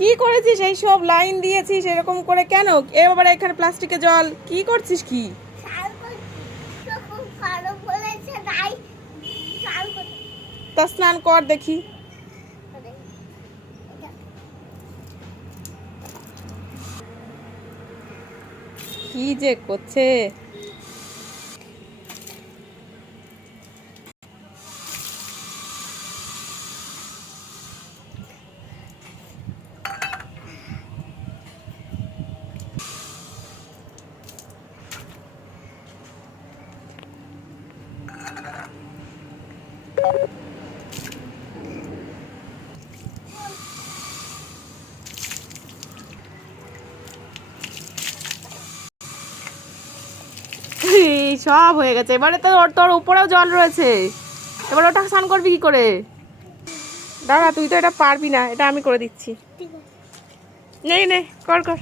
কি করেছিস? এই সব লাইন দিয়েছিস এরকম করে কেন? এবারে এখানে প্লাস্টিকে জল কি করছিস? কি তা স্নান কর দেখি। কি যে করছে। সব হয়ে গেছে। এবারে তো তোর উপরেও জল রয়েছে, এবার ওটা স্নান করবি কি করে? দাঁড়া, তুই তো এটা পারবি না, এটা আমি করে দিচ্ছি। নে নে, কর কর।